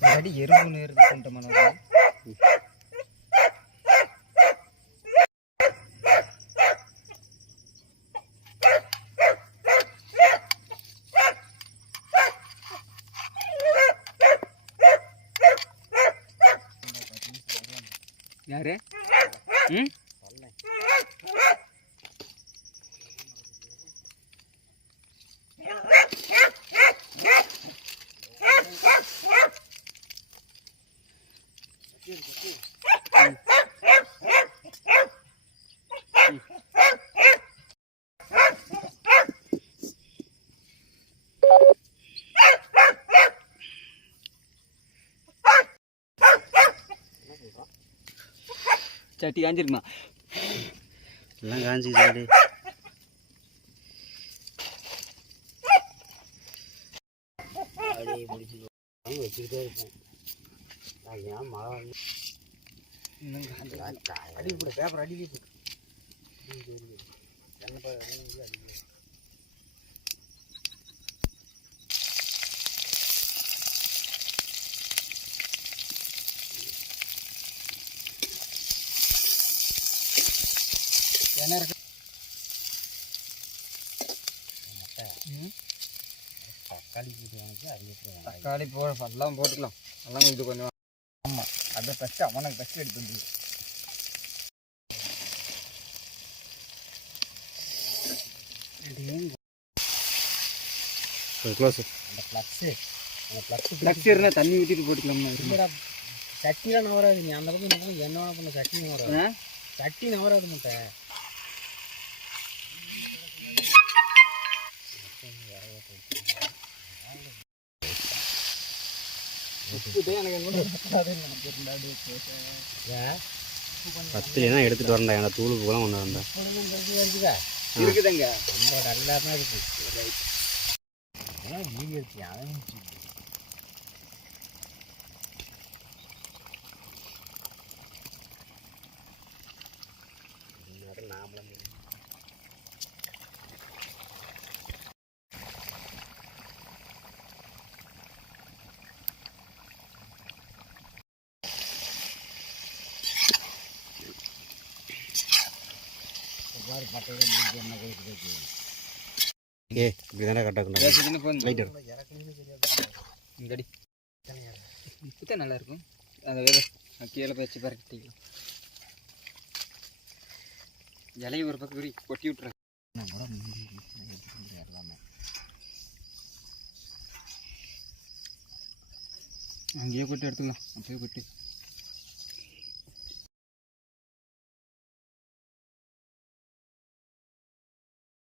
அடி எறும்பு நேர் கொண்ட மனம் யாரு? ம்? சட்டி காஞ்சிருக்குமா? எல்லாம் காஞ்சி சாடி அப்படியே முடிச்சு வச்சுக்கிட்டே இருப்பேன் அது ஏன் மழை வந்து அடி பேப்பர் அடி என்ன இருக்கு ம் தக்காளி தக்காளி போ எல்லாம் போட்டுக்கலாம். எல்லாம் இது கொஞ்சம். ஆமாம் அதை ஃபஸ்ட்டு அவனுக்கு ஃபஸ்ட்டு எடுத்து வந்து க்ளோஸ் அந்த ப்ளக்ஸு அந்த ப்ளக்ஸு ஃப்ளக்ஸ் இருந்தால் தண்ணி ஊற்றிட்டு போட்டுக்கலாம்னா சட்டிலாம் நவராது நீ. அந்த பக்கம் இந்த பக்கம் என்ன வேணா பண்ண சட்டி நவராது. ஆ? சட்டி நவராது முட்டை. பத்துலாம் எடுத்துட்டு வரண்டா என் தூளுக்கு கூட கொண்டு வந்தேன் இருக்குதுங்க. ரொம்ப நல்லா தான் இருக்கு ஏ இப்படி தானே கட்டக்கணும் லைட் இந்த அடி இப்போ நல்லா இருக்கும். அதை வேலை கீழே வச்சு பறக்கிட்டிக்கலாம் இலையை ஒரு பக்கம் குறி கொட்டி விட்றேன் எல்லாமே. அங்கேயே கொட்டி எடுத்துக்கலாம். அப்படியே கொட்டி.